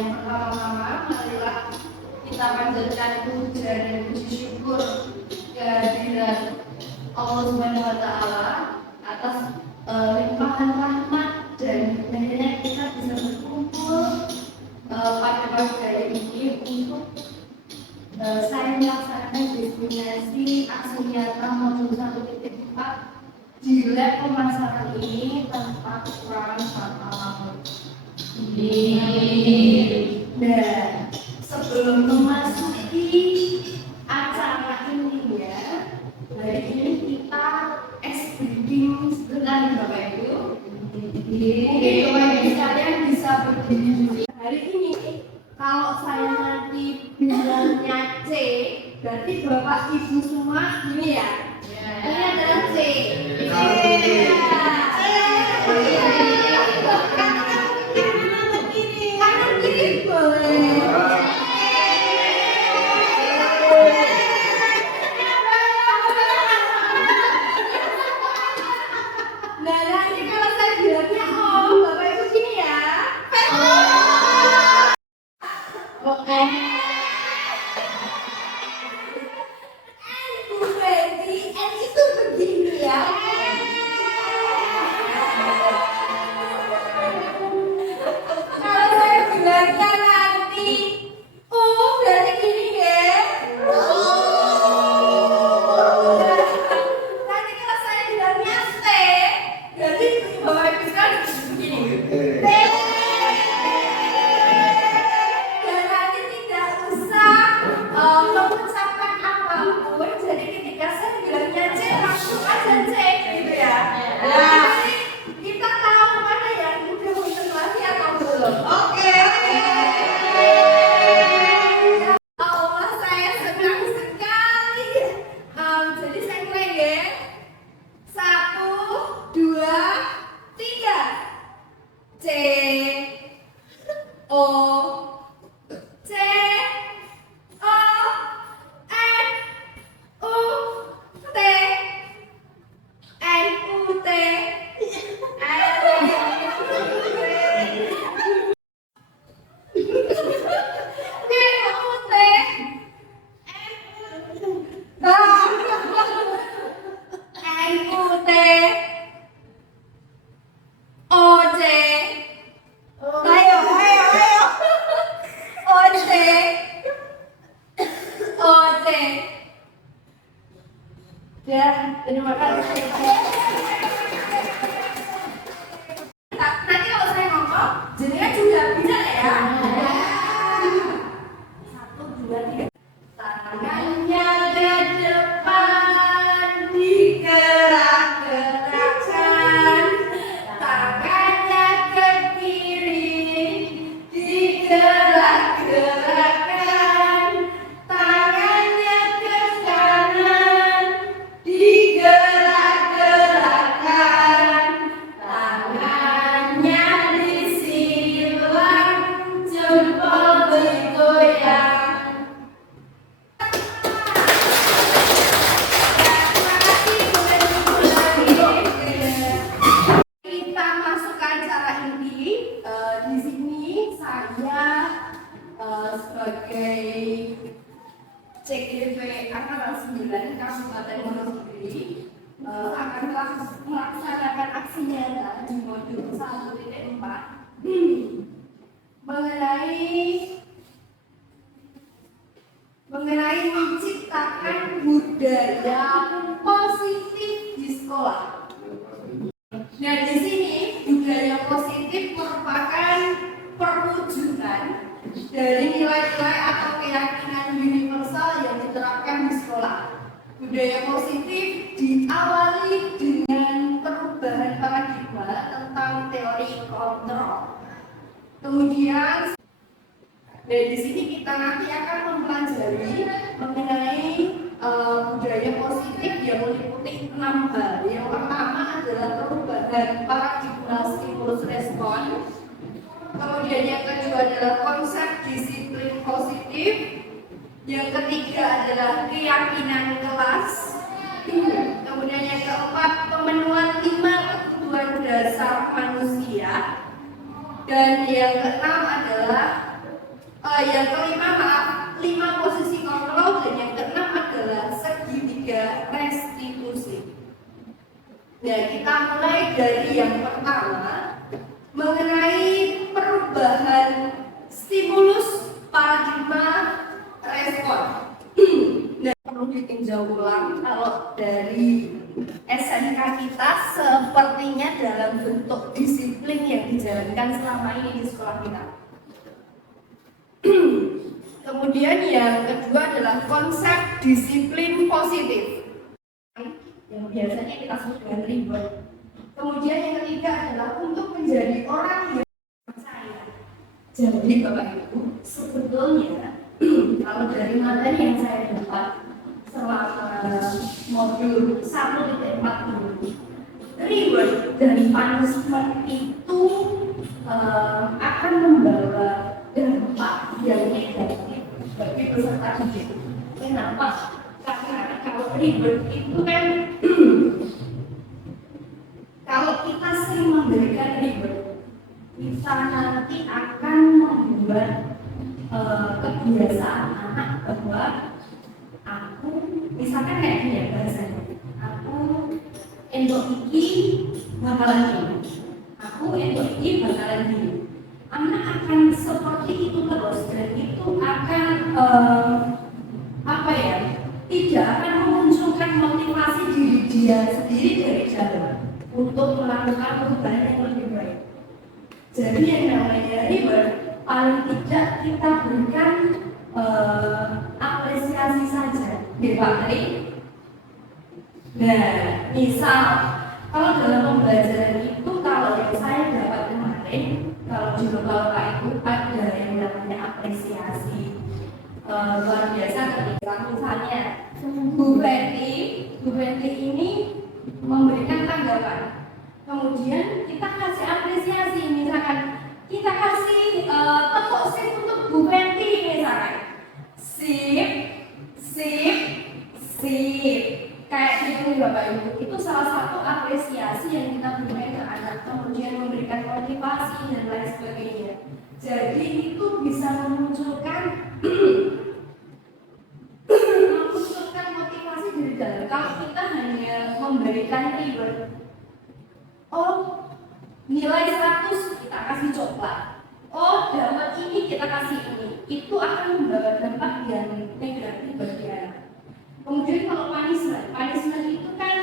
yang pertama-tama, marilah kita panjatkan puja dan puji syukur kehadirat Allah Subhanahu wa Ta'ala atas limpahan rahmat dan hidayahnya kita bisa berkumpul pada pagi hari ini untuk saya melaksanakan destinasi aksi nyata modul 1.4 di lab pemasaran ini tanpa kekurangan serta lamun. Dan sebelum memasuki acara ini ya, hari ini kita briefing sebentar Bapak Ibu. Mungkin Bapak Ibu sekalian bisa berdiri dulu. Hari ini kalau saya nanti bilangnya C, berarti Bapak Ibu semua ini ya. Ini adalah C. Kanan kiri boleh. Nah nanti kalau saya bilangnya O, Bapak Ibu gini ya. Oke. N itu begini ya. Kalau saya bilangnya nanti U berarti gini ya. Nanti kalau saya bilangnya T berarti Bapak Ibu sekalian begini. T. Dan nanti tidak usah mengucapkan apapun. Jadi ketika saya bilangnya C langsung aja C gitu ya. Nah, kita tahu mana yang udah konsentrasi atau belum. Oke. Allah saya senang sekali. Jadi saya mulai ya. 1, 2, 3. C O C O N U T N U T terima kasih. Nanti kalau saya ngomong, jenengan juga bisa ya. 1, 2, 3. Tangannya ke depan digerak-gerakkan, tangannya ke kiri digerak-gerakkan, tangannya ke kanan digerak-gerakkan, tangannya disilang, jempol digoyang. Kita masuk ke acara ini. Di sini saya sebagai CGV Angkatan 9 Kabupaten Wonogiri akan melaksanakan aksi nyata di modul 1.4 mengenai menciptakan budaya positif di sekolah. Nah, di sini budaya positif merupakan perwujudan dari nilai-nilai atau keyakinan universal yang diterapkan di sekolah. Budaya positif diawali dengan perubahan paradigma tentang teori kontrol. Kemudian dari sini kita nanti akan mempelajari mengenai budaya positif yang meliputi 6 hal. Yang pertama adalah perubahan paradigma stimulus respon. Kemudian yang kedua adalah konsep disiplin positif. Yang ketiga adalah keyakinan kelas. Kemudian yang keempat pemenuhan 5 kebutuhan dasar manusia. Dan yang keenam adalah Yang kelima, maaf, 5 posisi kontrol, dan yang keenam adalah segitiga restitusi. Nah, kita mulai dari yang pertama mengenai perubahan stimulus paradigma respon. Nah, perlu ditinjau ulang kalau dari SMK kita sepertinya dalam bentuk disiplin yang dijalankan selama ini di sekolah kita. Kemudian yang kedua adalah konsep disiplin positif yang biasanya kita sebut dengan reward. Kemudian yang ketiga adalah untuk menjadi orang yang percaya. Jadi Bapak Ibu, sebetulnya kalau dari materi yang saya dapat selama modul 1.40, reward dari punishment itu akan membawa dampak yang negatif bagi peserta didik. Kenapa? Karena kalau reward itu kan kalau kita sering memberikan reward, kita nanti akan membuat kebiasaan anak bahwa aku, misalkan kayak gini ya bahasanya, aku entuk iki bakalan gini, aku entuk iki bakalan gini. Anak akan seperti itu terus, dan itu akan tidak akan memunculkan motivasi diri dia sendiri dari dalam untuk melakukan perubahan yang lebih baik. Jadi yang namanya reward, paling tidak kita berikan apresiasi saja, Pak Tri. Nah, misal kalau dalam pembelajaran itu, kalau yang saya dapat kemarin, kalau di Bapak Ibu ada yang namanya apresiasi luar biasa ketika misalnya Bu Betty ini memberikan tanggapan, kemudian kita kasih apresiasi, misalkan kita kasih tepuk sip untuk Bu Betty misalkan, sip, kayak gitu Bapak Ibu. Itu salah satu apresiasi yang kita berikan ke anak, kemudian memberikan motivasi dan lain sebagainya. Jadi itu bisa memunculkan motivasi dari dalam. Kalau kita hanya memberikan reward, oh nilai 100 kita kasih coklat, oh dapat ini kita kasih ini, itu akan membawa dampak yang negatif bagi anak. Kemudian kalau punishment itu kan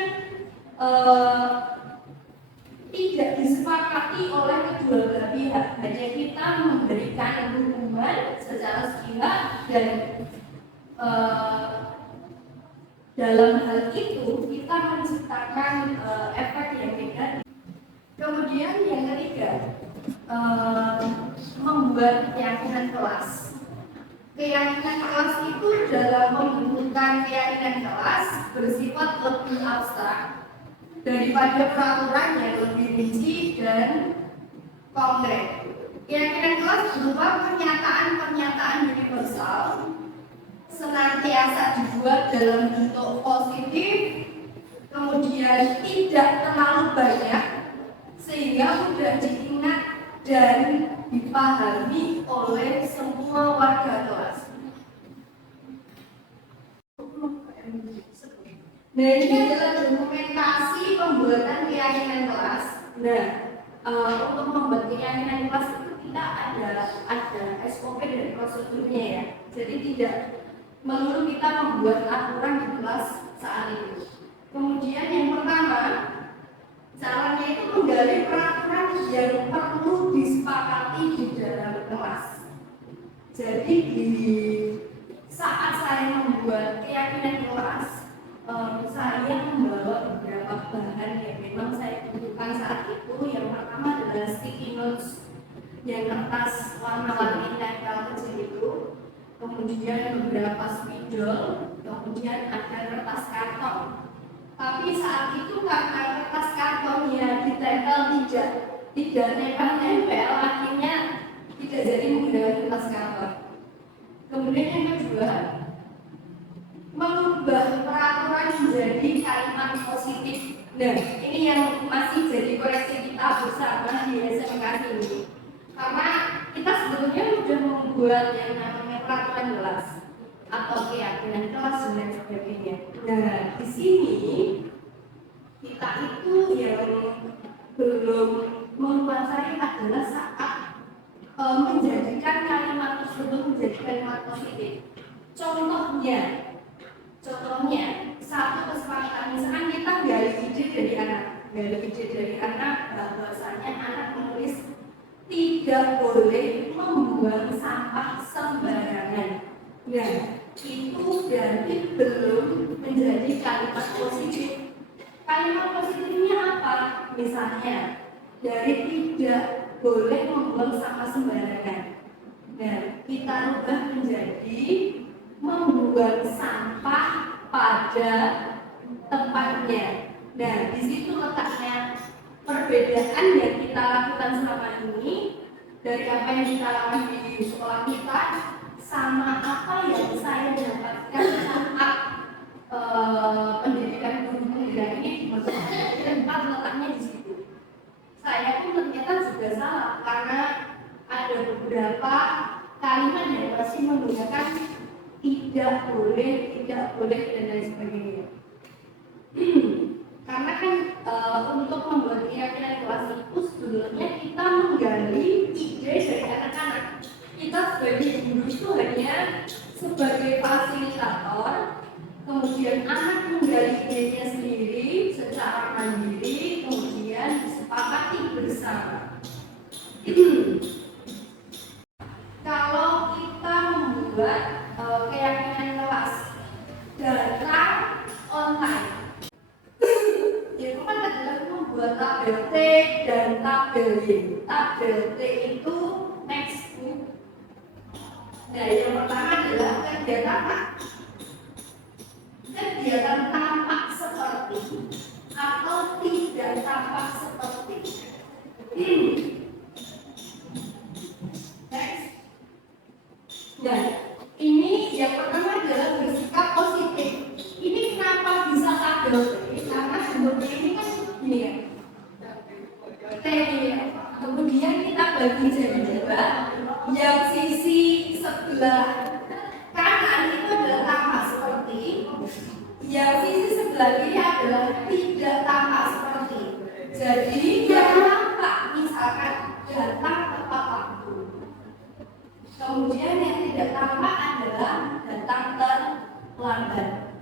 tidak disepakati oleh kedua belah pihak, hanya kita memberikan hukuman secara sepihak, dan dalam hal itu kita menciptakan efek yang negatif. Kemudian yang ketiga, membuat keyakinan kelas. Keyakinan kelas itu dalam pembentukan keyakinan kelas bersifat lebih abstrak daripada peraturan yang lebih rinci dan konkret. Keyakinan kelas berupa pernyataan-pernyataan universal, senantiasa dibuat dalam bentuk positif, kemudian tidak terlalu banyak sehingga mudah diingat dan dipahami oleh semua warga kelas. Nah, ini adalah dokumentasi pembuatan keyakinan kelas. Nah, untuk membuat keyakinan kelas itu kita ada SOP dan prosedurnya ya. Jadi tidak melulu kita membuat aturan di kelas saat itu. Kemudian yang pertama, caranya itu menggali peraturan yang perlu disepakati di dalam kelas. Jadi di saat saya membuat keyakinan kelas, saya membawa beberapa bahan yang memang saya butuhkan saat itu. Yang pertama adalah sticky notes, yang kertas warna-warni tempel kecil itu, kemudian beberapa spidol, kemudian ada kertas karton. Tapi saat itu karena kertas kartonnya ditempel tidak nempel-nempel, akhirnya tidak jadi menggunakan kertas karton. Kemudian yang kedua, mengubah peraturan menjadi kalimat positif. Nah, ini yang masih jadi koreksi kita bersama di SMK ini. Karena kita kita sebetulnya sudah membuat yang namanya peraturan kelas atau keyakinan kelas dan lain sebagainya. Nah, di sini kita itu yang belum menguasai adalah saat menjadikan kalimat tersebut menjadi kalimat positif. Contohnya satu kesepakatan, misalkan kita gali ide dari anak bahwasanya anak menulis tidak boleh membuang sampah sembarangan. Nah, itu berarti belum menjadi kalimat positif. Kalimat positifnya apa? Misalnya dari tidak boleh membuang sampah sembarangan. Nah, kita rubah menjadi membuang sampah pada tempatnya. Nah, di situ letaknya perbedaan yang kita lakukan selama ini dari apa yang kita lakukan di sekolah kita sama apa yang saya dapatkan saat pendidikan guru penggerak ini di tempat letaknya di situ. Saya pun ternyata juga salah karena ada beberapa kalimat yang masih menggunakan tidak boleh dan lain sebagainya. Karena kan untuk membuat keyakinan kelas itu sebetulnya kita menggali ide dari anak-anak. Kita sebagai guru itu hanya sebagai fasilitator, kemudian anak menggali idenya sendiri secara mandiri, kemudian disepakati bersama. Kalau kita membuat keyakinan kelas data online, itu kan adalah membuat tabel T dan tabel Y. Tabel T itu textbook. Nah, yang pertama adalah kegiatan tampak seperti atau tidak tampak seperti. Next. Nah, ini yang pertama adalah bersikap positif. Ini kenapa bisa tabel T? Karena sumbernya ini kan gini ya, T ya. Kemudian kita bagi jadi dua. Yang sisi sebelah kanan itu adalah tampak seperti, yang sisi sebelah kiri adalah tidak tampak seperti. Jadi yang tampak misalkan datang tepat waktu. Kemudian yang tidak tampak adalah datang terlambat.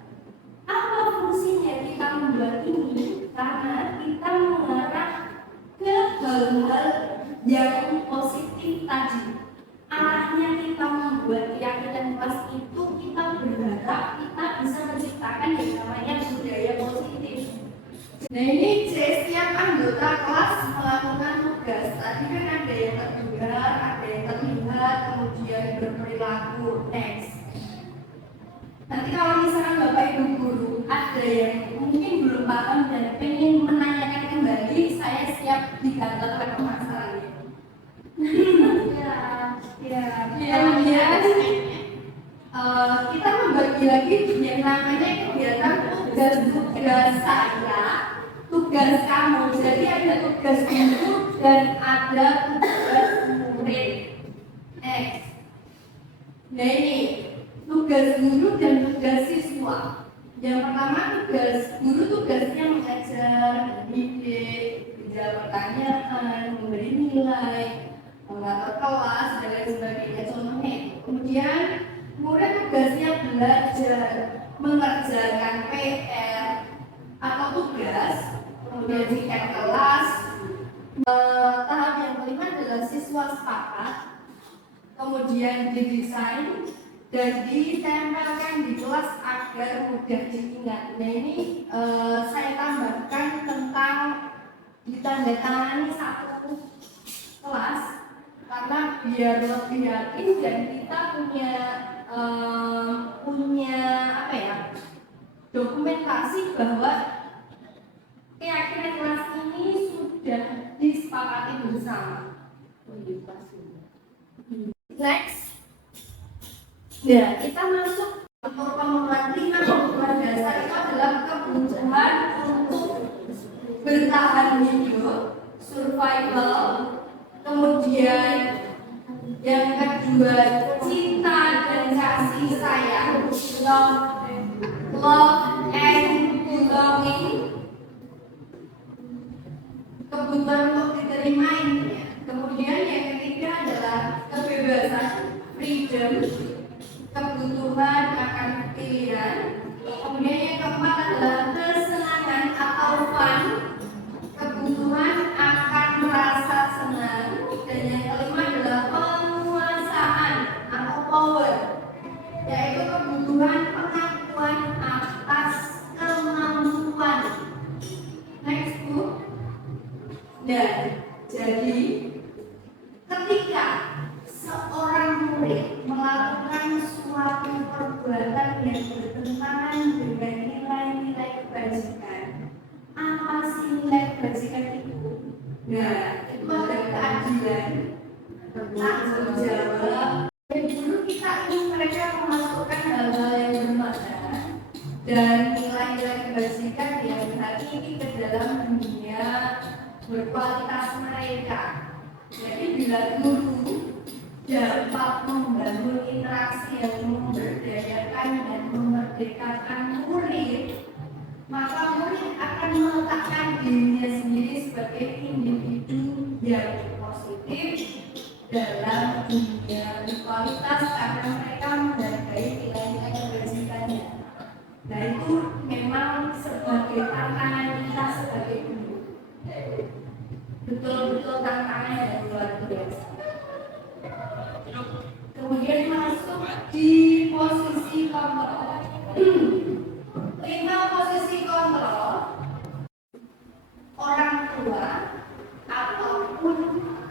Apa fungsinya kita membuat ini? Karena kita mengarah ke hal-hal yang positif tadi. Arahnya kita membuat keyakinan kelas itu kita berharap kita bisa menciptakan yang namanya budaya positif. Nah, ini setiap anggota kelas melakukan tugas. Tadi kan ada yang terdengar, ada yang terlihat, kemudian berperilaku. Next. Nanti kalau misalkan Bapak Ibu guru ada yang mungkin belum paham dan pengen menanyakan kembali, saya siap digantar pada masalahnya. Kemudian kita membagi lagi yang namanya kegiatan tugas saya, tugas kamu. Jadi ada tugas guru dan ada tugas murid. Next. Nah, ini tugas guru dan tugas siswa. Yang pertama tugas guru, tugasnya mengajar, mendidik, menjawab pertanyaan, memberi nilai, mengatur kelas dan lain sebagainya. Contohnya. Kemudian murid tugasnya belajar, mengerjakan PR atau tugas, kemudian sikat kelas. Tahap yang kelima adalah siswa sepakat, kemudian didesain dan ditempelkan di kelas agar mudah diingat. Nah, ini saya tambahkan tentang ditandatangani satu kelas karena biar lebih yakin dan kita punya apa ya, dokumentasi bahwa keyakinan kelas ini sudah disepakati bersama. Next. Ya, kita masuk untuk pemenuhan 5 kebutuhan dasar itu adalah kebutuhan untuk bertahan hidup, survival, kemudian kebutuhan untuk diterima intinya. Kemudian yang ketiga adalah kebebasan, freedom, kebutuhan akan pilihan. Kemudian yang keempat adalah kesenangan atau fun, kebutuhan akan rasa senang. Dan yang kelima adalah penguasaan atau power, yaitu kebutuhan pengakuan atas kemampuan. Next book. Dan jadi ketika seorang murid melakukan suatu perbuatan yang bertentangan dengan nilai-nilai kebajikan, apa sih nilai kebajikan itu? Nah, itu ada keadilan, tanggung jawab. Dulu kita ingin mereka memasukkan hal-hal yang bermakna dan nilai-nilai kebajikan yang hari ini ke dalam dunia berkualitas mereka. Jadi bila guru dapat membangun interaksi yang memberdayakan dan memerdekakan murid, maka murid akan meletakkan dirinya sendiri sebagai individu yang positif dalam dunia berkualitas karena mereka menghargai nilai-nilai kebajikannya. Nah, itu memang sebagai tantangan kita sebagai guru. Betul-betul tantangan yang luar biasa. Kemudian masuk di posisi kontrol. 5 posisi kontrol orang tua ataupun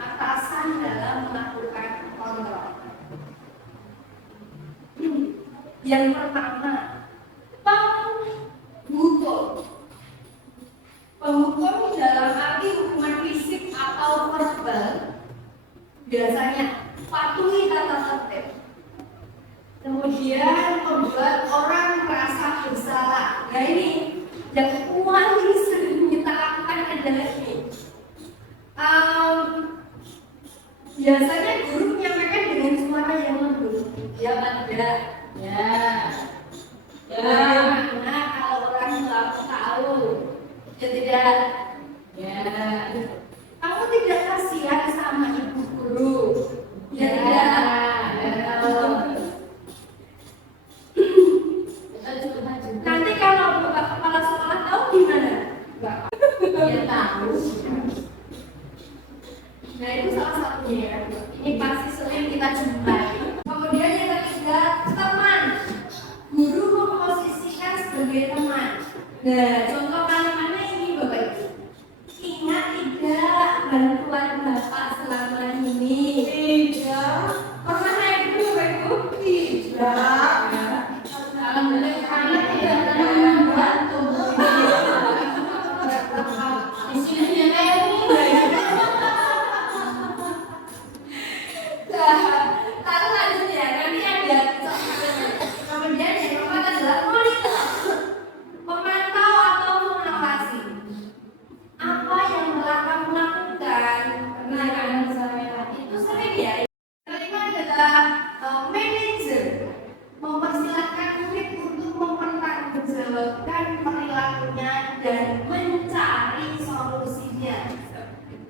atasan dalam melakukan kontrol. Yang pertama, penghukum. Penghukum dalam arti hukuman fisik atau verbal, biasanya patuhi tata tertib. Kemudian membuat orang merasa bersalah. Nah ini yang paling sering kita lakukan adalah ini. Biasanya guru menyampaikan dengan suara yang lembut. Ya tidak. Ya. Nah kalau orang tua tahu. Ya tidak. Ya. Kamu tidak kasihan sama ibu guru. Ya tidak. Nanti kalau Bapak kepala sekolah tahu gimana? Ya tahu. Nah itu salah satunya. Ini pasti sering kita jumpai. Kemudian yang ketiga, teman. Guru memposisikan sebagai teman. Nah contoh kalimatnya ini Bapak Ibu. Ingat tidak bantuan Bapak selama ini? Tidak. Pernah naik dulu Bapak Ibu? Tidak.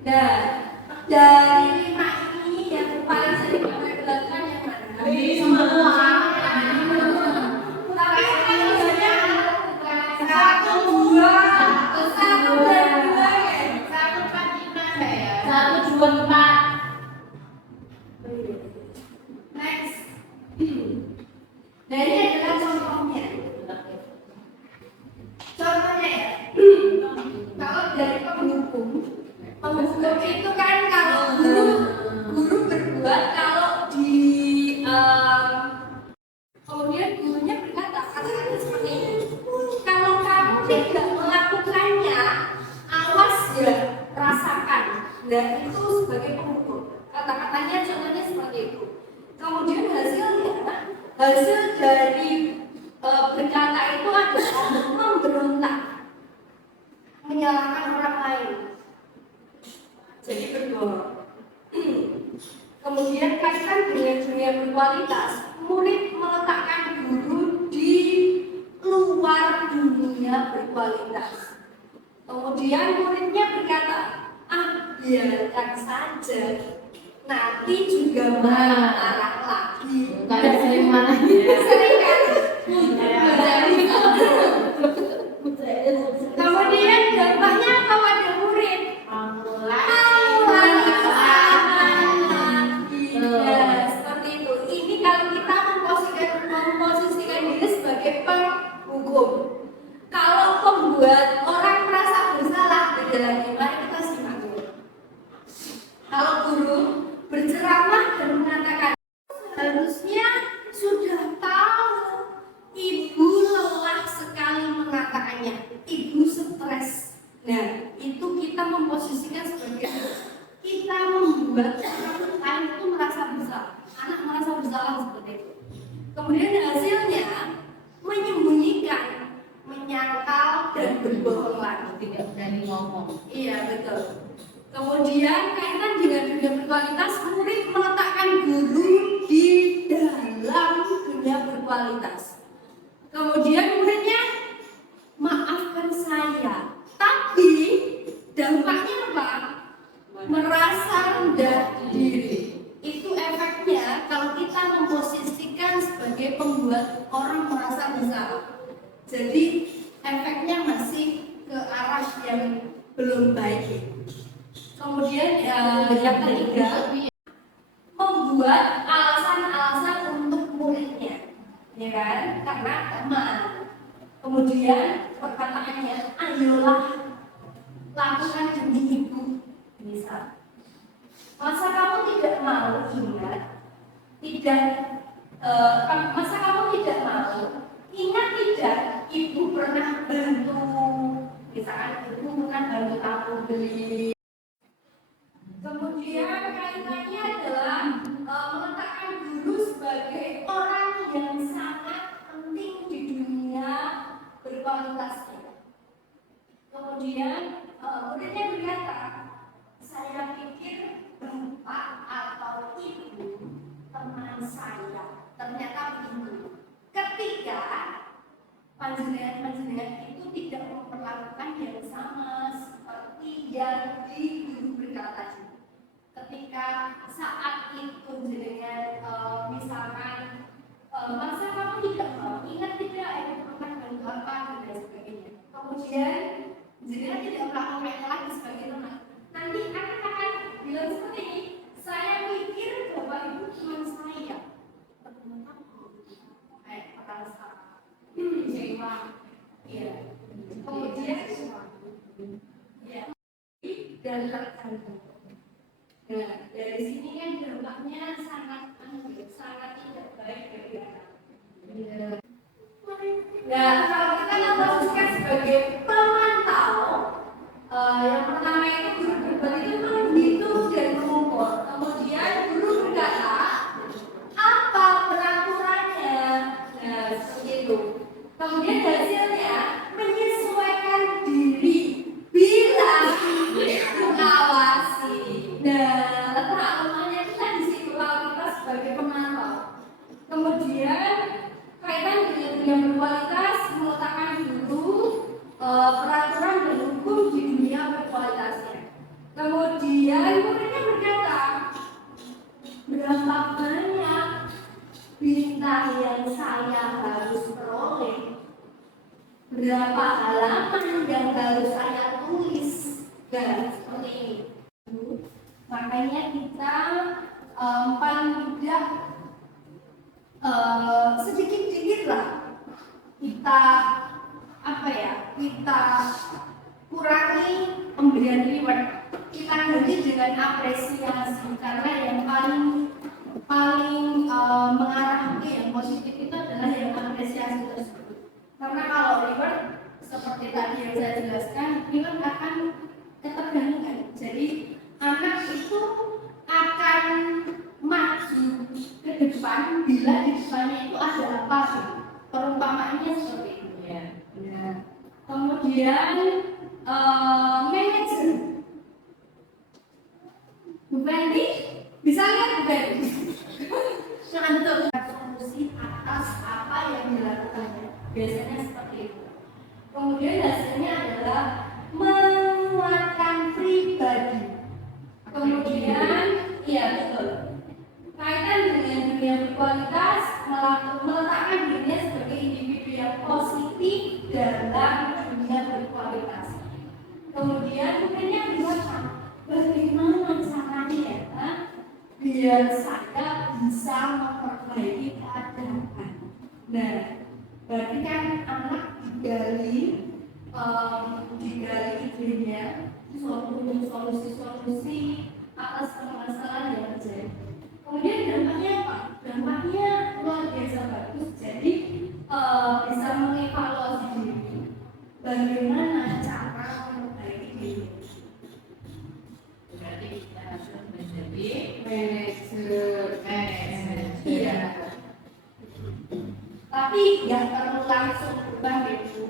Nah, dari 5 ini yang paling sering kita lakukan yang mana? Semua. Tapi biasanya 1, 2, 1 dan 2 ya. 1, 4, 5 saya. 1, 2, 4. Next. Nah ini adalah contohnya. Contohnya ya. Kalau dari penghukum itu kan kalau guru berbuat kalau di kemudian gurunya berkata kata-kata seperti ini, kalau kamu tidak melakukannya awas ya rasakan. Dan itu sebagai penghukum, kata-katanya contohnya seperti itu. Kemudian hasil dari berkata itu adalah memberontak, menyalahkan orang lain, jadi berbohong. Kemudian kaitan dengan dunia berkualitas, murid meletakkan guru di luar dunia berkualitas. Kemudian muridnya berkata, biarkan saja, nanti juga marah lagi. Kayak sering marah. Sering kan? Kemudian dampaknya apa pada murid? Seperti itu. Ini kalau kita memposisikan diri sebagai penghukum. Kalau pembuat orang merasa bersalah, lagi mari kita simak dulu. Kalau guru berceramah dan mengatakan harusnya sudah tahu, ibu lelah sekali mengatakannya, ibu stres. Nah, itu kita memposisikan sebagai kita membuat orang lain itu merasa bersalah, anak merasa bersalah seperti itu. Kemudian hasilnya menyembunyikan, menyangkal dan berbohong lagi, Tidak berani ngomong. iya betul. Kemudian kaitan dengan dunia berkualitas, murid meletakkan guru di dalam dunia berkualitas. Kemudian muridnya maafkan saya, tapi dampaknya apa? Merasa rendah diri. Itu efeknya kalau kita memposisikan sebagai pembuat orang merasa bersalah. Jadi efeknya masih ke arah yang belum baik. Kemudian yang ketiga, membuat alasan-alasan untuk muridnya, ya kan? Karena teman. Kemudian perkataannya, ayolah lakukan demi ibu. Misal, masa kamu tidak mau ingat, masa kamu tidak mau ingat tidak ibu pernah bantu, misalkan ibu pernah bantu kamu beli. Kemudian kaitannya adalah meletakkan guru sebagai orang yang sangat penting di dunia berkualitas. Kemudian muridnya berkata, saya pikir bapak atau ibu teman saya. Ternyata begitu. Ketika panjenengan itu tidak memperlakukan yang sama seperti yang di guru berkata tadi. Ketika saat itu jenengan misalkan masa kamu tidak mau ingat tidak ibu pernah bantu apa dan sebagainya. Kemudian jenengan tidak melakukannya lagi sebagai teman. Nanti akan bilang seperti ini, saya pikir bapak ibu teman saya. Teman aku, pertama Jawa, iya. Kemudian, ya, dan tertentu. Nah, dari sini kan dampaknya sangat tidak baik bagi anak. Nah, kalau kita memposisikan sebagai pemantau, yang pertama itu guru berbagi itu menghitung dan mengukur. Kemudian guru berkata apa peraturannya. Nah, seperti itu. Kemudian hasilnya menyesuaikan diri bila mengawasi. Nah, letak lemahnya kita di situ kalau kita sebagai pemantau. Kemudian kaitan dengan dunia berkualitas, meletakkan guru peraturan dan hukum di dunia berkualitasnya. Kemudian muridnya berkata, berapa banyak bintang yang saya harus peroleh, berapa halaman yang harus saya tulis, dan seperti ini. Makanya kita paling tidak sedikit-sedikit lah kita kita kurangi pemberian reward, kita ganti dengan apresiasi, karena yang paling mengarah ke yang positif itu adalah yang apresiasi tersebut. Karena kalau reward seperti tadi yang saya jelaskan, reward akan ketergantungan. Jadi anak itu akan maju ke depan bila di depannya itu ada apa, perumpamaannya seperti itu ya. Kemudian manajer Bu Fendi, bisa lihat Bu Fendi untuk solusi atas apa yang dilakukannya, biasanya seperti itu. Kemudian hasilnya adalah menguatkan pribadi. Nah, berarti kan anak digali idenya, solusi-solusi atas permasalahan yang terjadi. Kemudian dampaknya apa? Dampaknya luar biasa bagus. Jadi bisa mengevaluasi diri. Bagaimana cara memperbaiki diri? Berarti kita harus menjadi manajer. Iya. Tapi nggak perlu langsung berubah itu,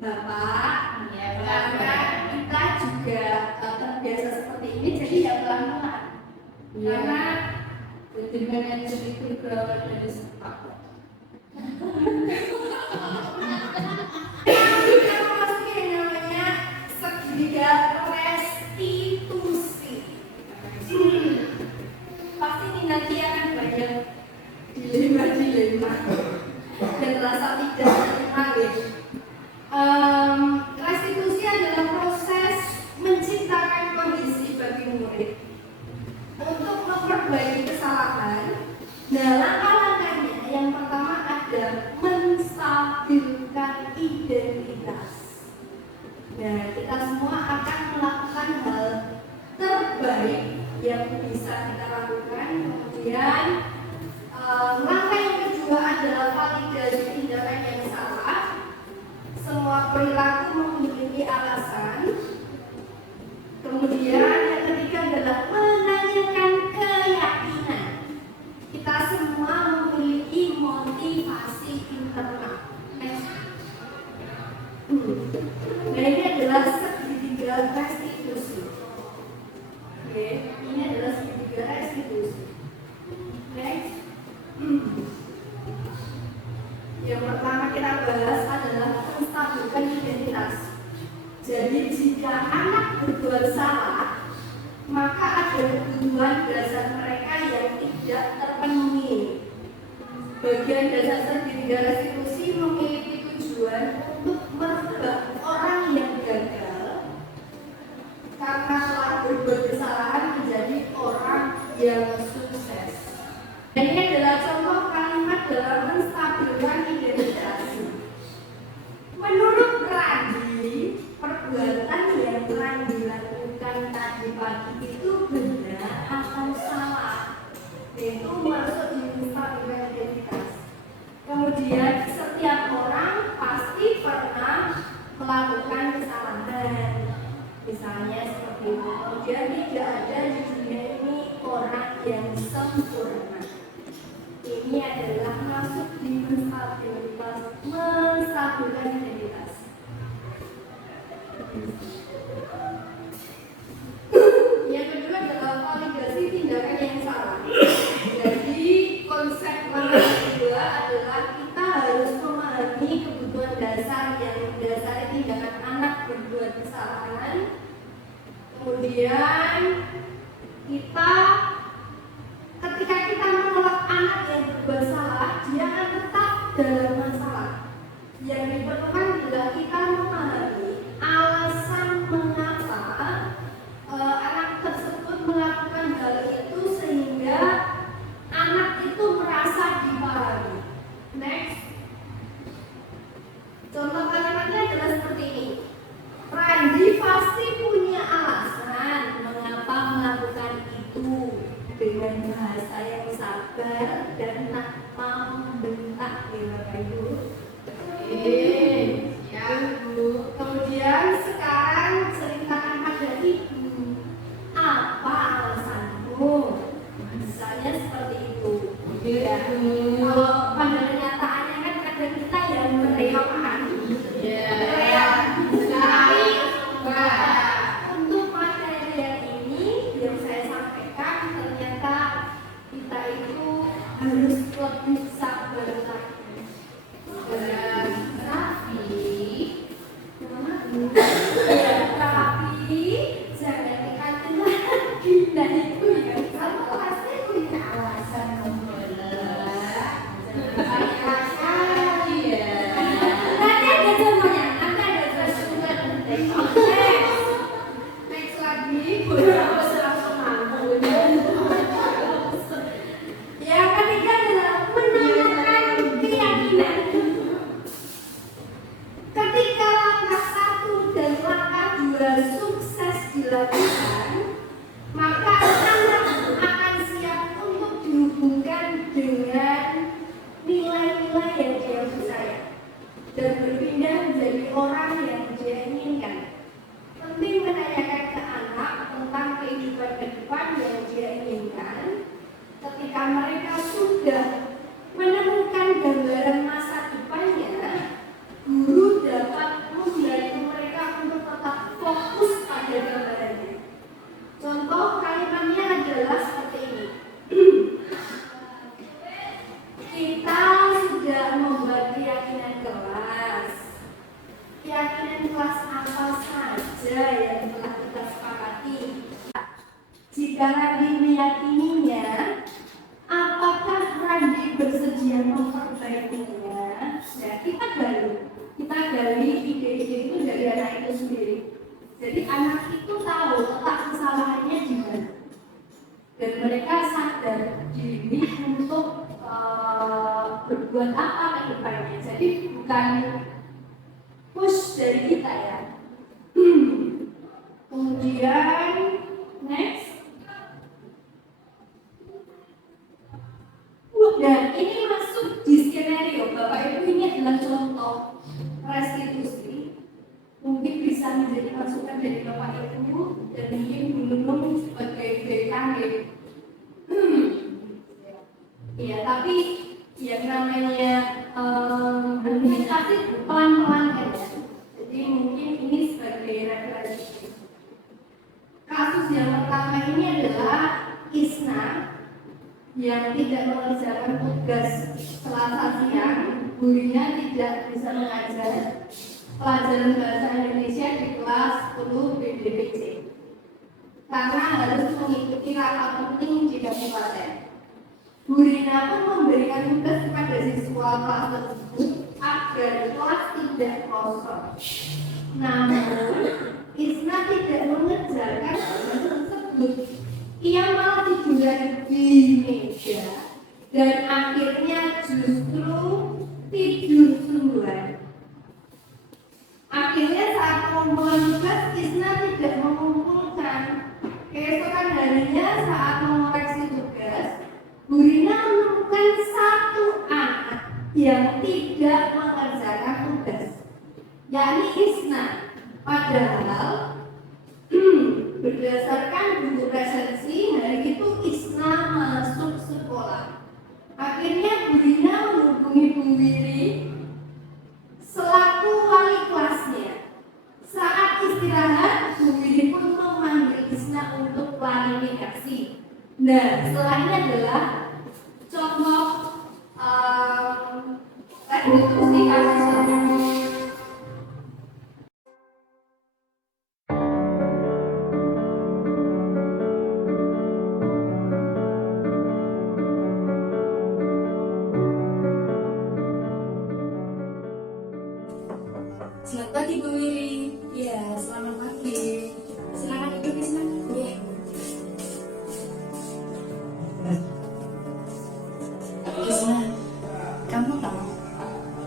Bapak. Ya, Karena kita juga terbiasa seperti ini, jadi ya pelan-pelan. Karena jadi manajer itu berawal dari sepak. kita memasuki yang namanya segitiga restitusi. Pasti ini nanti akan banyak dilema dan rasa tidak tenang ya. Restitusi adalah proses menciptakan kondisi bagi murid untuk memperbaiki kesalahan. Nah, langkah-langkahnya yang pertama ada menstabilkan identitas. Nah, kita semua akan melakukan hal terbaik yang bisa kita lakukan. Kemudian langkah yang kedua adalah validasi tindakan yang salah. Semua perilaku memiliki alasan. Kemudian yang ketiga adalah menanyakan keyakinan. Kita semua memiliki motivasi internal. Nah, ini adalah segitiga restitusi. Oke, ini adalah segitiga restitusi. Next. Yang pertama kita bahas adalah menstabilkan identitas. Jadi jika anak berbuat salah, maka ada kebutuhan dasar mereka yang tidak terpenuhi. Bagian dasar segitiga restitusi memiliki tujuan untuk merubah orang yang gagal karena telah berbuat kesalahan menjadi orang yang sukses. Dan ini adalah contoh kalimat dalam menstabilkan identitas. Menurut Randi, perbuatan yang Randi lakukan tadi pagi itu benar atau salah? Itu masuk di menstabilkan identitas. Kemudian setiap orang pasti pernah melakukan kesalahan. Misalnya seperti itu. Kemudian tidak ada di dunia ini orang yang sempurna. Ini adalah masuk di menstabilkan identitas. Yang kedua adalah validasi tindakan yang salah. Jadi konsep langkah kedua adalah kita harus memahami kebutuhan dasar yang mendasari tindakan anak berbuat kesalahan. Kemudian ketika kita menolak anak yang berbuat salah, dia akan tetap dalam masalah. Yang diperlukan adalah kita memahami alasan mengapa anak tersebut melakukan hal itu sehingga anak itu merasa dipahami. Next. Contoh kalimatnya adalah seperti ini. Randi pasti punya alasan mengapa melakukan itu dengan bahasa yang sabar dan tak mau membentak. Bapak Ibu. pelatihan, maka anak akan siap untuk dihubungkan dengan nilai-nilai yang dia percaya dan berpindah menjadi orang yang dia inginkan. Penting menanyakan ke anak tentang kehidupan ke depan yang dia inginkan. Ketika mereka sudah menemukan gambaran masa depannya, guru dapat membantu mereka untuk tetap fokus pada gambarannya. Contoh kalimatnya adalah seperti ini. Kita sudah membuat keyakinan kelas. Keyakinan kelas apa saja yang telah kita sepakati? Jika Randi meyakininya, apakah Randi bersedia memperbaikinya? Ya, kita gali ide-ide itu dari anak itu sendiri. Jadi anak itu tahu letak kesalahannya di mana, dan mereka sadar diri untuk berbuat apa ke depannya. Jadi bukan push dari kita ya. Kemudian next. Dan ini masuk di skenario Bapak Ibu, ini adalah contoh restitusi. Mungkin bisa menjadi masukan dari Bapak Ibu dan mungkin belum sebagai BKG. Ya, tapi yang namanya administrasi pelan-pelan kan ya. Jadi mungkin ini sebagai referensi. Kasus yang pertama ini adalah Isna yang tidak mengerjakan tugas Selasa siang, gurunya tidak bisa mengajar pelajaran bahasa Indonesia di kelas 10 BDPC karena harus mengikuti rapat penting di kabupaten. Gurina pun memberikan tugas kepada siswa kelas tersebut agar kelas tidak kosong. Namun, Isna tidak mengerjakan tugas tersebut. Ia malah tiduran di meja dan akhirnya justru tidur duluan. Akhirnya saat pengumpulan tugas, Isna tidak mengumpulkan. Keesokan harinya saat mengoreksi tugas, Gurina menemukan satu anak yang tidak mengerjakan tugas, yakni Isna. Padahal berdasarkan buku presensi, hari itu Isna masuk sekolah. Akhirnya Gurina menghubungi Bu Wiri selaku wali kelasnya. Saat istirahat, Bu Wiri pun memanggil Isna untuk klarifikasi. Nah, setelah ini adalah contoh restitusi kasus. Selamat pagi Bu Wiri. Ya, selamat pagi. Silakan duduk Isna. Ya. Isna, kamu tahu?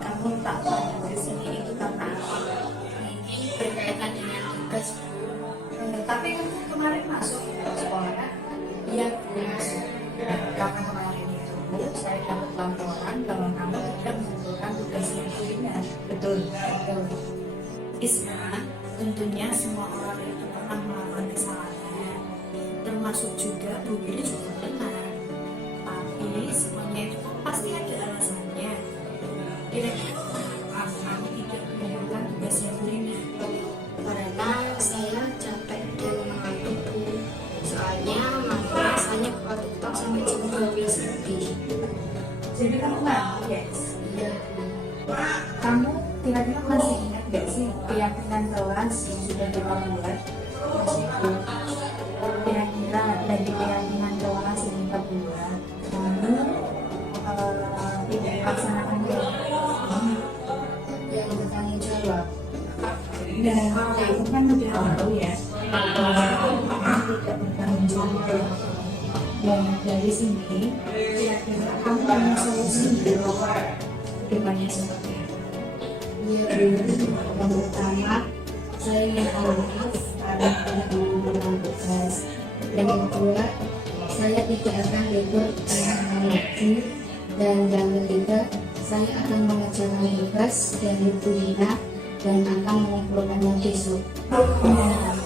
Kamu tak pada di sini itu karena ini berkaitan dengan tugas. Tapi kamu kemarin masuk sekolah kan? Iya, masuk. Karena kemarin itu saya dapat laporan bahwa kamu tidak mengumpulkan tugas yang sebelumnya. Betul. Isna, tentunya semua orang itu pernah melakukan kesalahan, termasuk juga Bu Wiri juga pernah. Tapi semuanya itu pasti ada alasannya. Kira-kira kenapa kamu tidak mengumpulkan tugas yang sebelumnya? Karena saya capek dan mengantuk Bu. Soalnya rasanya otot sampai jam 12 lebih. Jadi kamu ngantuk ya? Iya Bu. Kamu kira-kira masih ingat gak sih keyakinan kelas yang sudah kita buat? Masih belum. Kira-kira dari keyakinan kelas yang kita buat, kamu tidak melaksanakan Yang bertanggung jawab. dan kamu kan udah tahu ya kamu tidak bertanggung jawab. Dan dari sini kira-kira kamu punya solusi depannya seperti apa? Iya Bu. Yang pertama, saya ingin maaf karena tidak mengumpulkan Yang kedua, saya tidak akan libur karena lagi. Dan yang ketiga, saya akan mengerjakan tugas dari Bu Lina dan akan mengumpulkannya besok.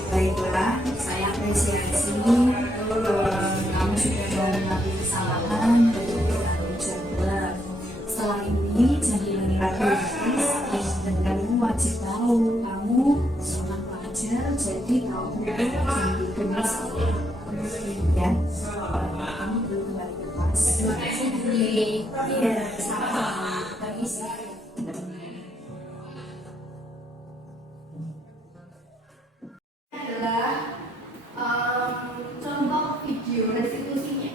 Baiklah, saya apresiasi kamu sudah mau mengambil kesalahan dan bertanggung jawab. Setelah ini jangan lagi dan kamu wajib tahu kamu seorang pelajar, jadi kamu jangan dikemas ya. Kamu belum kembali ke kelas. Terima kasih Bu Lili. Iya, sama. Permisi. Adalah contoh video restitusinya.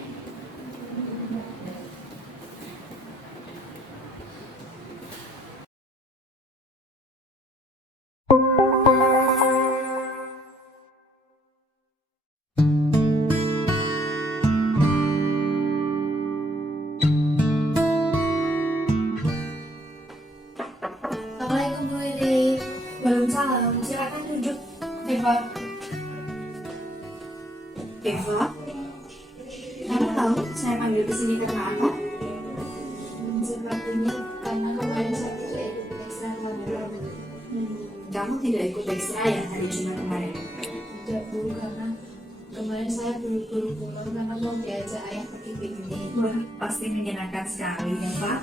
Assalamualaikum Bu Lili. Waalaikumsalam. Silakan duduk, Eva. Eva, kamu tahu saya panggil ke sini karena apa? Sepertinya karena kemarin saya tidak ikut ekstra pelajaran. Kamu tidak ikut ekstra ya hari Jumat kemarin? Tidak Bu, karena kemarin saya buru-buru pulang karena mau diajak ayah pergi piknik. Wah, pasti menyenangkan sekali ya Pak,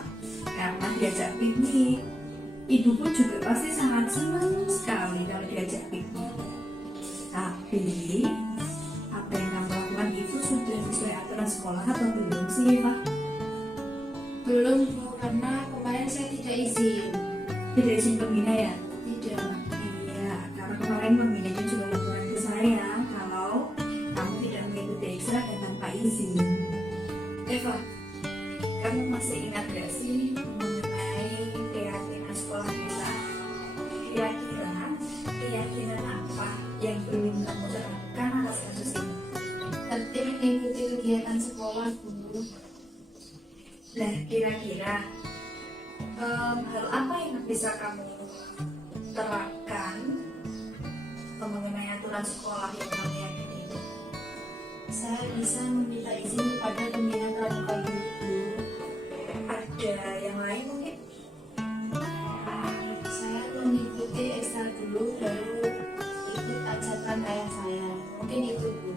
karena diajak piknik. Ibu pun juga pasti sangat senang sekali kalau diajak piknik. Tapi, apa yang kamu lakukan itu sudah sesuai aturan sekolah atau belum sih Pak? Belum Bu, karena kemarin saya tidak izin. Tidak izin pembina ya? Tidak. Iya, karena kemarin pembinanya juga laporan ke saya kalau kamu tidak mengikuti ekstra dan tanpa izin. Eva, kamu masih ingat gak sih mengenai keyakinan sekolah kita? Kira-kira keyakinan apa yang ingin kamu terapkan atas kasus ini? Penting mengikuti kegiatan sekolah Bu. Nah, kira-kira hal apa yang bisa kamu terapkan mengenai aturan sekolah yang kamu yakini? Saya bisa meminta izin kepada pembina pramuka Bu. Ada yang lain mungkin? Saya mengikuti ekstra dulu, baru ikut ajakan ayah saya. Mungkin itu Bu.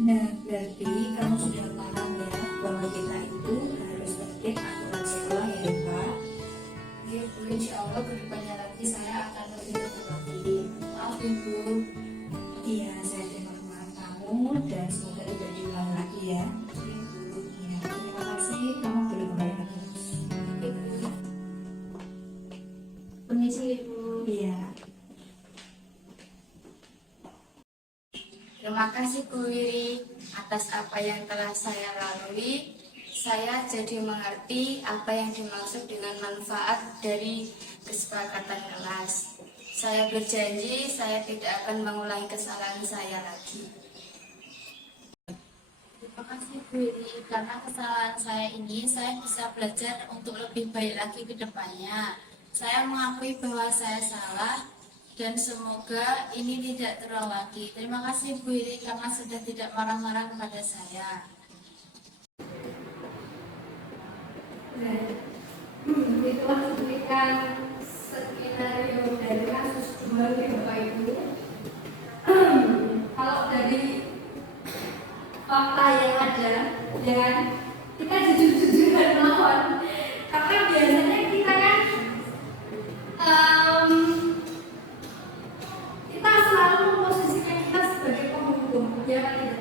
Nah, berarti kamu sudah paham ya bahwa kita itu harus tertib aturan sekolah ya Pak. Ya Bu, insya Allah kedepannya lagi saya akan lebih tertib lagi. Maaf ya Bu. Iya, saya terima maaf kamu dan semoga tidak diulang lagi ya. Ya Bu. Ya, terima kasih, kamu boleh kembali lagi. Ya, Bu. Permisi Bu. Iya. Terima kasih Bu Wiri atas apa yang telah saya lalui. Saya jadi mengerti apa yang dimaksud dengan manfaat dari kesepakatan kelas. Saya berjanji saya tidak akan mengulangi kesalahan saya lagi. Terima kasih Bu Wiri, karena kesalahan saya ini saya bisa belajar untuk lebih baik lagi ke depannya. Saya mengakui bahwa saya salah dan semoga ini tidak terulang lagi. Terima kasih Bu Wiri karena sudah tidak marah-marah kepada saya. Nah, itulah cuplikan skenario dari kasus dua Bapak Ibu. Kalau dari fakta yang ada, dan kita jujur-jujuran melawan, karena biasanya kita kan kita selalu memposisikan kita sebagai penghukum, ya kan tidak?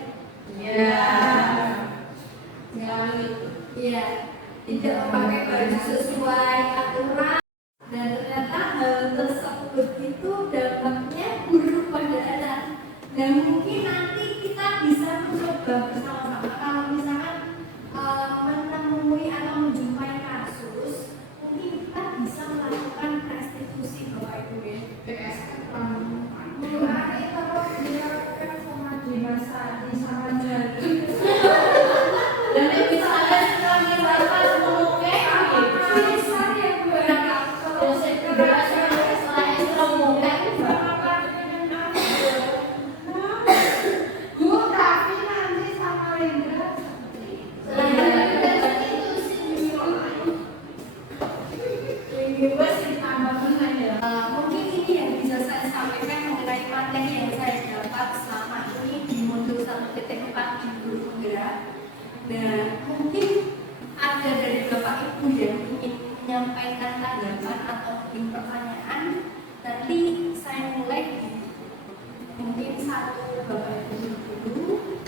Ya, ya, tidak memakai baju sesuai aturan, dan ternyata hal tersebut itu dampaknya buruk pada anak. Dan mungkin nanti kita bisa mencoba bersama-sama kalau misalkan menemui atau menjumpai kasus, mungkin kita bisa melakukan restitusi Bapak Ibu ya. Mulai kalau dilakukan sama di masa di sana jadi. Dan misalnya setelah batas oke, Nah, mungkin ada dari Bapak Ibu yang ingin menyampaikan tanggapan atau mungkin pertanyaan. Nanti saya mulai mungkin satu Bapak Ibu dulu,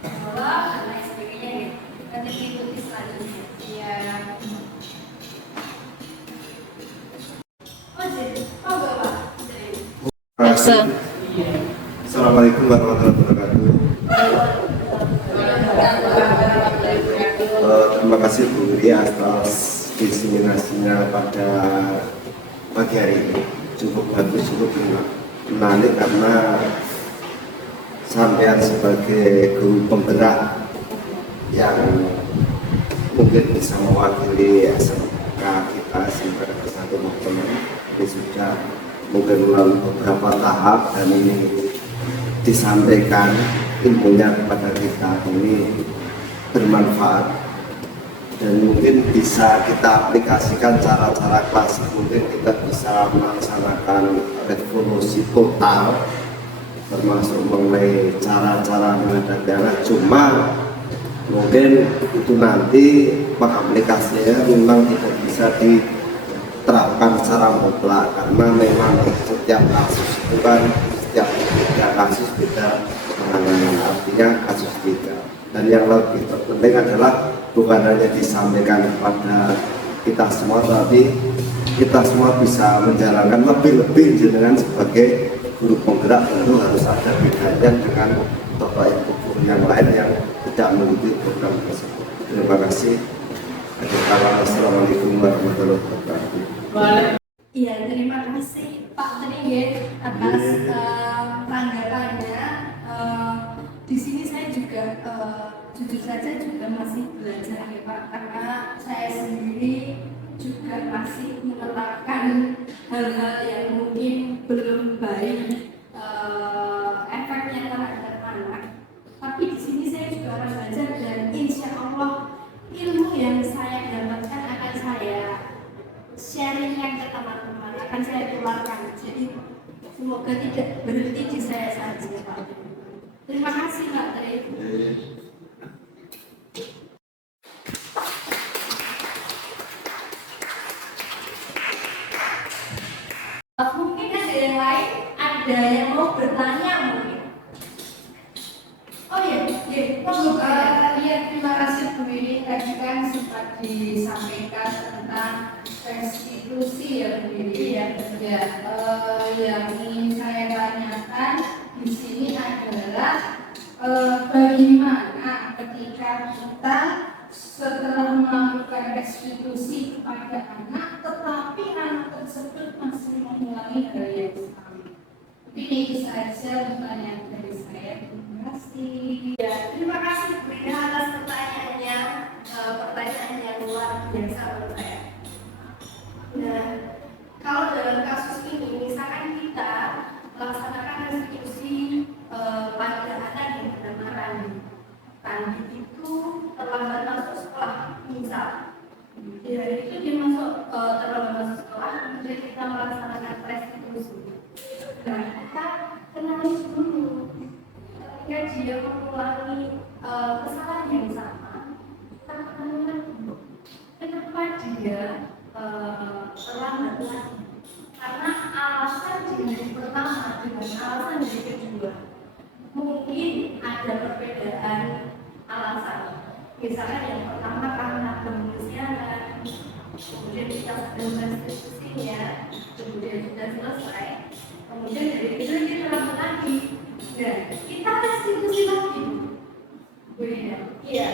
jawab dan lain sebagainya ya. Nanti diikuti selanjutnya. Ya. Oh jadi, oh Bapak. Assalamualaikum warahmatullahi wabarakatuh. Terima kasih Bu Wiri atas diseminasinya pada pagi hari ini. Cukup bagus, cukup menarik karena sampean sebagai guru penggerak yang mungkin bisa mewakili SMK kita SMK 1 maupun ini sudah mungkin melalui beberapa tahap dan ini disampaikan ilmunya kepada kita, ini bermanfaat dan mungkin bisa kita aplikasikan cara-cara klasik. Mungkin kita bisa melaksanakan revolusi total termasuk mengenai cara-cara menghadapi anak, cuma mungkin itu nanti aplikasinya memang tidak bisa diterapkan secara mutlak karena memang setiap kasus itu kan setiap kasus beda penanganan, artinya kasus beda. Dan yang lebih terpenting adalah bukan hanya disampaikan kepada kita semua, tapi kita semua bisa menjalankan lebih-lebih dengan sebagai guru penggerak. Tentu harus ada bedanya dengan bapak ibu guru yang lain yang tidak mengikuti program tersebut. Terima kasih. Assalamualaikum warahmatullahi wabarakatuh. Iya, terima kasih Pak Tri atas tanggapannya. Di sini saya juga jujur saja juga masih belajar ya Pak, karena saya sendiri juga masih menerapkan hal-hal yang mungkin belum baik efeknya terhadap anak. Tapi di sini saya juga harus belajar dan insya Allah ilmu yang saya dapatkan akan saya sharingkan ke teman-teman, akan saya tularkan. Jadi semoga tidak berhenti di saya saja Pak. Terima kasih Pak Tri. Mungkin ada yang lain, ada yang mau bertanya mungkin. Oh iya, Iya, terima kasih Bu Wiri. Tadi kan sempat disampaikan tentang restitusi ya Bu Wiri ya. Yang ingin saya tanyakan di sini adalah bagaimana ketika kita setelah melakukan restitusi kepada anak, tetapi anak tersebut masih mengulangi hal yang sama. Ini saja pertanyaan dari saya. Terima kasih. ya, terima kasih Bu Ina atas pertanyaannya, pertanyaan yang luar biasa menurut saya. Nah, kalau dalam kasus ini, misalkan kita melaksanakan restitusi pada anak yang bernama Randi. Randi itu terlambat masuk sekolah, misal. Di hari itu dia terlambat masuk sekolah, kemudian kita melaksanakan restitusi. Nah, kita kenali dulu ketika dia mengulangi kesalahan yang sama, kita kenal dulu kenapa dia terlambat lagi. Karena alasan di hari pertama dengan alasan di hari kedua mungkin ada perbedaan alasan. Misalnya yang pertama karena pengusiaan, kemudian kita sedang restitusinya, kemudian sudah selesai, kemudian dari itu dia terlambat lagi. Dan kita restitusi lagi, iya.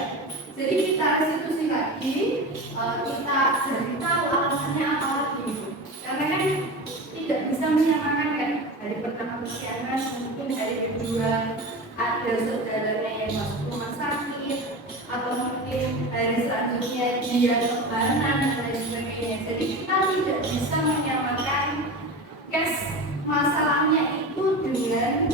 Jadi kita restitusi lagi, kita cari tahu alasannya apa lagi. Karena kan tidak bisa menyamakan kan hari pertama kesiangan, mungkin hari kedua ada saudaranya yang masuk rumah sakit, atau mungkin hari selanjutnya dia lebaran dan lain sebagainya. Jadi kita tidak bisa menyamakan case masalahnya itu dengan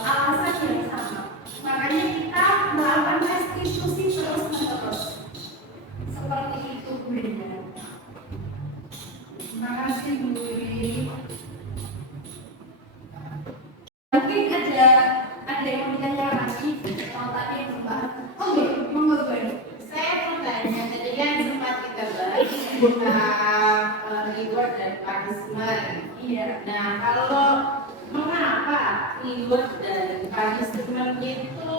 alasan yang sama. Makanya kita melakukan restitusi terus-menerus. Seperti itu Bu Ina. Terima kasih Bu Wiri. Mungkin ada yang bertanya lagi kalau tadi yang membahas. Oke, keyword dari punishment itu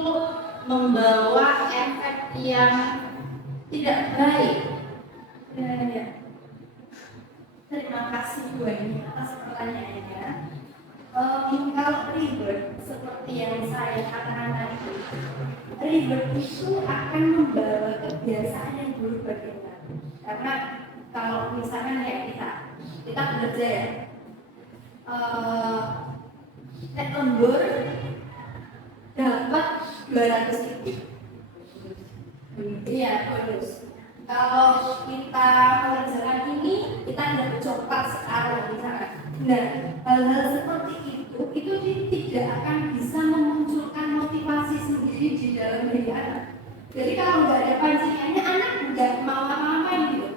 membawa efek yang tidak baik. Ya. Terima kasih Bu Eni atas pertanyaannya. Kalau reward seperti yang saya katakan tadi, reward itu akan membawa kebiasaan yang buruk bagi kita. Karena kalau misalkan ya kita bekerja ya, lembur dapat 200.000. Iya, bonus. Kalau kita mengerjakan ini, kita dapat coklat sekarang misalkan. Nah, hal-hal seperti itu tidak akan bisa memunculkan motivasi sendiri di dalam diri anak. Jadi kalau nggak ada pancingannya, anak nggak mau apa-apa gitu.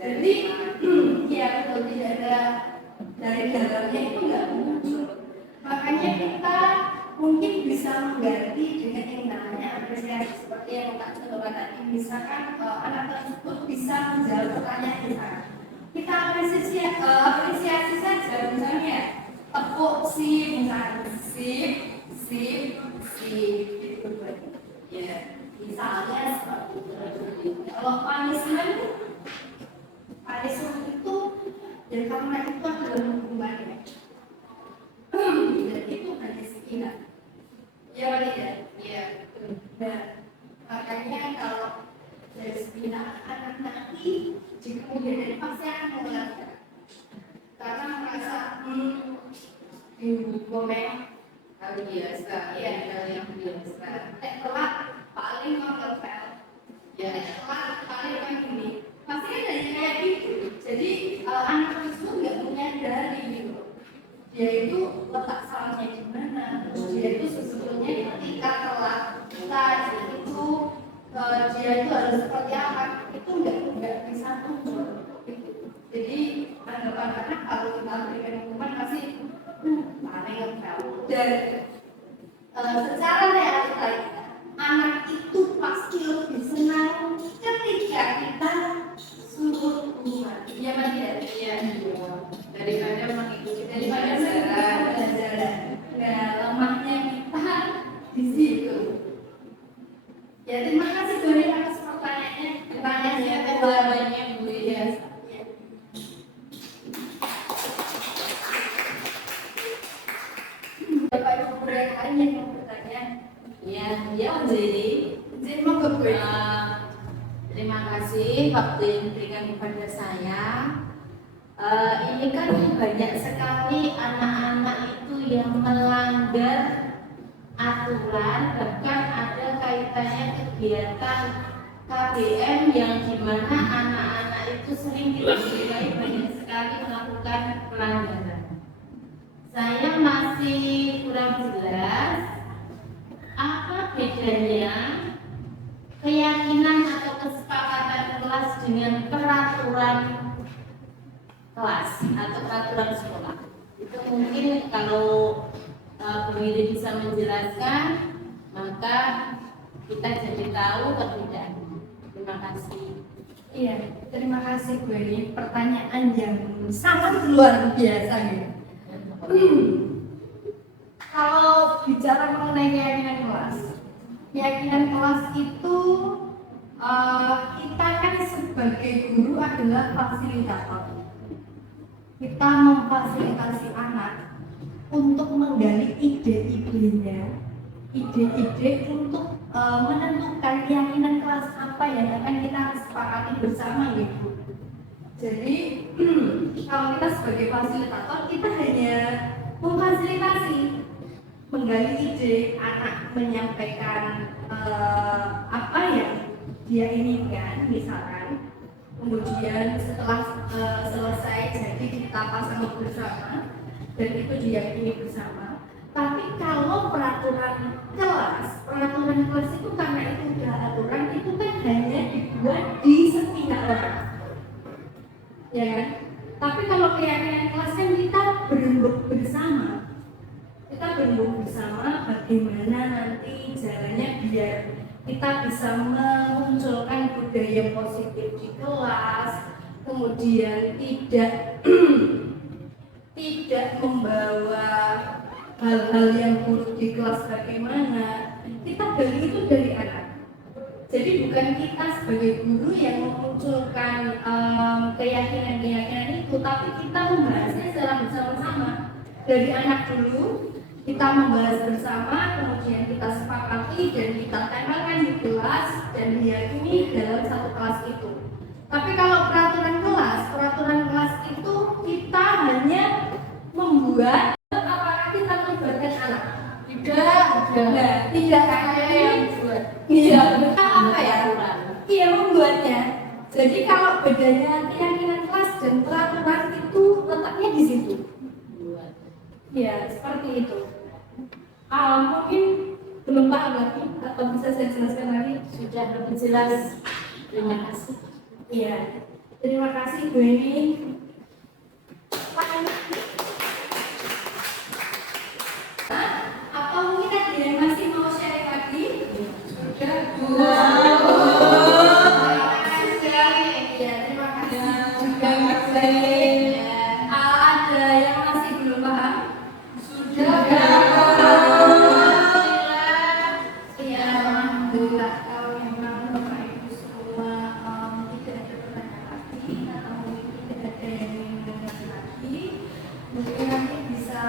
Jadi, ya betul, tidak ada dari dalamnya itu nggak muncul. Makanya kita mungkin bisa mengganti dengan yang namanya apresiasi seperti yang Kak Coba tadi. Misalkan anak tersebut bisa menjawab pertanyaan kita apresiasi saja, misalnya tepuk sip, misalnya sip gitu. Ya, misalnya seperti itu. Kalau punishment itu dan karena itu adalah hubungannya. Dan itu hanya sekian. Ya Pak tidak? Iya. Nah, makanya kalau dari sepina anak nanti di kemudian hari pasti akan mengeluarkan karena merasa komen hal biasa, ya hal yang biasa. Telat paling ngepel, ya telat paling kan ini. Pasti kan dari kayak gitu. Jadi anak tersebut nggak menyadari gitu. Dia itu letak salahnya di mana. Dia itu sesungguhnya ketika telat tadi itu dia itu harus seperti apa? Itu nggak bisa muncul. Jadi anggapan anak kalau kita berikan hukuman pasti paling ngepel. Dan secara realita anak itu pasti lebih senang ketika kita suruh hukuman. Iya Mas ya? Iya. Daripada mengikuti pelajaran. Nah, lemahnya kita di situ. Ya, terima kasih Bu Eni atas pertanyaannya. Pertanyaannya banyak Bu ya. Bapak Ibu guru yang lain yang mau bertanya? Ya, jadi Mau ke Bu Eni. terima kasih waktu yang diberikan kepada saya. Ini kan banyak sekali anak-anak itu yang melanggar aturan, bahkan ada kaitannya kegiatan KBM yang dimana anak-anak itu sering tidak disukai, banyak sekali melakukan pelanggaran. Saya masih kurang jelas apa bedanya keyakinan atau kesepakatan kelas dengan peraturan kelas atau peraturan sekolah. Itu mungkin kalau Bu Wili bisa menjelaskan, maka kita jadi tahu perbedaannya. Terima kasih. Iya, terima kasih Bu Eni. Pertanyaan yang sangat luar biasa ya. Kalau bicara mengenai keyakinan kelas itu kita kan sebagai guru adalah fasilitator. Kita memfasilitasi anak untuk menggali ide-idenya, ide-ide untuk menentukan keyakinan kelas apa yang akan kita sepakati bersama gitu. Jadi kalau kita sebagai fasilitator kita hanya memfasilitasi, menggali ide anak, menyampaikan apa yang dia inginkan misalkan. Kemudian setelah selesai jadi kita pasang bersama dan itu diyakini bersama. Tapi kalau peraturan kelas itu karena itu sudah aturan, itu kan hanya dibuat di sepihak orang, ya kan? Tapi kalau keyakinan kelas kan kita berembuk bersama bagaimana nanti jalannya biar kita bisa memunculkan budaya positif di kelas, kemudian tidak membawa hal-hal yang buruk di kelas bagaimana, kita gali itu dari anak. Jadi bukan kita sebagai guru yang memunculkan keyakinan-keyakinan itu, tapi kita membahasnya secara bersama-sama. Dari anak dulu, kita membahas bersama, kemudian kita sepakati dan kita tempelkan di kelas dan diyakini dalam satu kelas itu. Tapi kalau peraturan kelas itu kita hanya membuat, apakah kita melibatkan anak? Tidak ada yang buat. Iya, apa ya? Iya, membuatnya. Jadi kalau bedanya keyakinan kelas dan peraturan itu letaknya di situ. Ya, seperti itu. Mungkin belum paham lagi atau bisa saya jelaskan lagi? Sudah lebih jelas. Terima kasih. Iya. Terima kasih Bu Eni. Apa mungkin ada yang masih mau share lagi? Sudah. Terima kasih juga Mas Beni. Ada yang masih belum paham? Sudah. Iya, alhamdulillah. Kalau memang Bapak Ibu semua tidak ada pertanyaan lagi atau mungkin tidak ada yang ingin menanyakan lagi, mungkin nanti bisa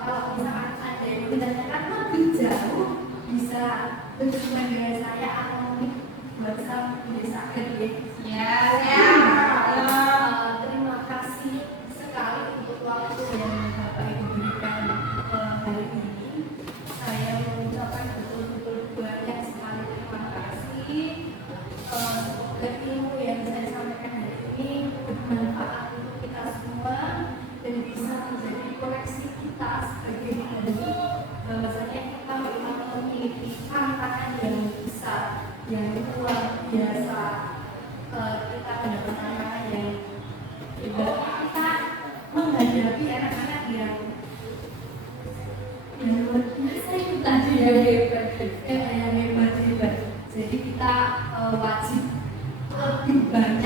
kalau misalkan ada yang menanyakan lebih jauh bisa berhubungan dengan saya atau mungkin WhatsApp bisa kerja. Terima kasih sekali untuk waktu yang Bapak Ibu berikan hari ini. Saya mengucapkan betul-betul banyak sekali terima kasih. Semoga ilmu yang saya sampaikan hari ini bermanfaat untuk kita semua dan bisa menjadi koreksi kita sebagai guru bahwasanya kita memang memiliki tantangan yang besar, yang luar biasa. Kita mendapat tantangan yang ibaratnya kita menghadapi anak-anak yang luar biasa itu tadi yang hebat. Jadi kita wajib lebih banyak